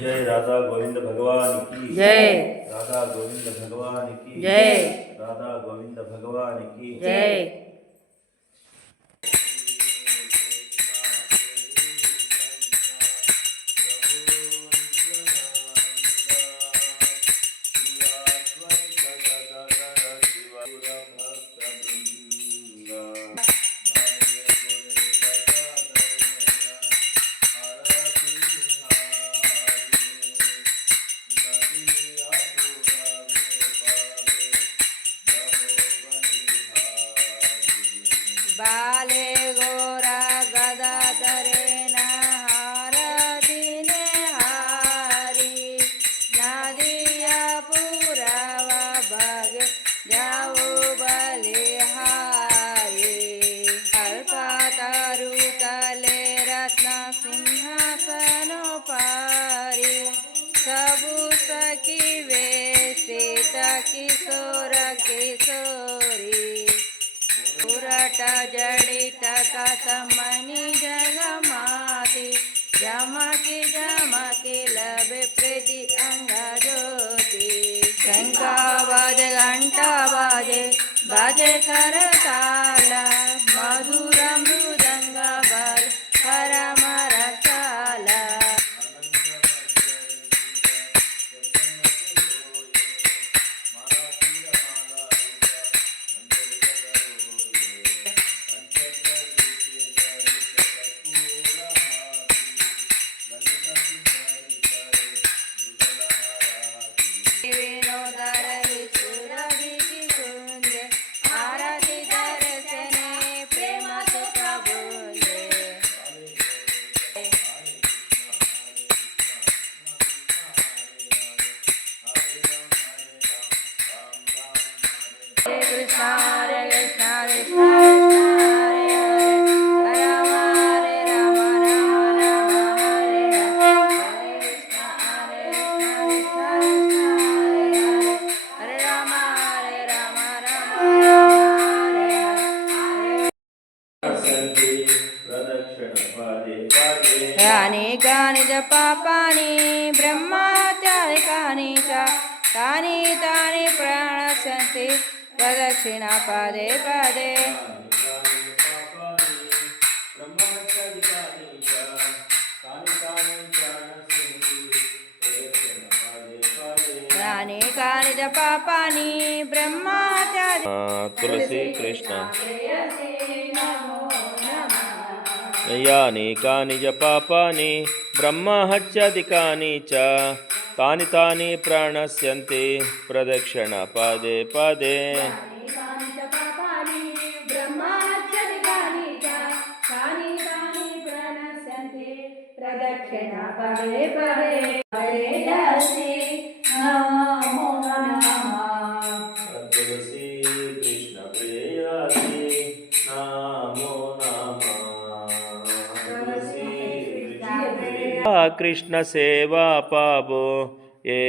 जय राधा गोविंद भगवान की जय। राधा गोविंद भगवान की जय। राधा गोविंद भगवान की जय। बाले गोरा गदाधरेण हारदिने हारी नदिया पुरावा भगे जाऊ बलिहारी कल्पतरु तले रत्न सिंहासन पारी सबु सखी वेशित किशोर किशोरी पुरट जडित कथमनि जगमाति जमकी जमकी लबे प्रीति अंग ज्योति शंका बाजे घंटा बाजे बाजे करताल मधुर मृदंग बाजे परम रसाल Krishna Hare Krishna Krishna Krishna Hare Hare Hare Rama Rama Rama Hare Hare Hare Krishna Hare Krishna Krishna Krishna Hare Hare Hare Rama Rama Rama Hare Hare अनेकानि च पापानि ब्रह्महत्यादिकानि च तानि तानि प्रणश्यन्ति प्रदक्षिणा पदे पदे अनेकानि च पापानि ब्रह्महत्यादि तुलसी कृष्ण यानेकानि च पापानि ब्रह्महत्यादिकानि च तानि तानि प्रणश्यन्ति प्रदक्षिणा पदे पदे प्रदक्षिणा पदे पदे हरे नमो नमः तुलसी कृष्ण प्रेयसी नमो नमः कृष्ण सेवा पावो ये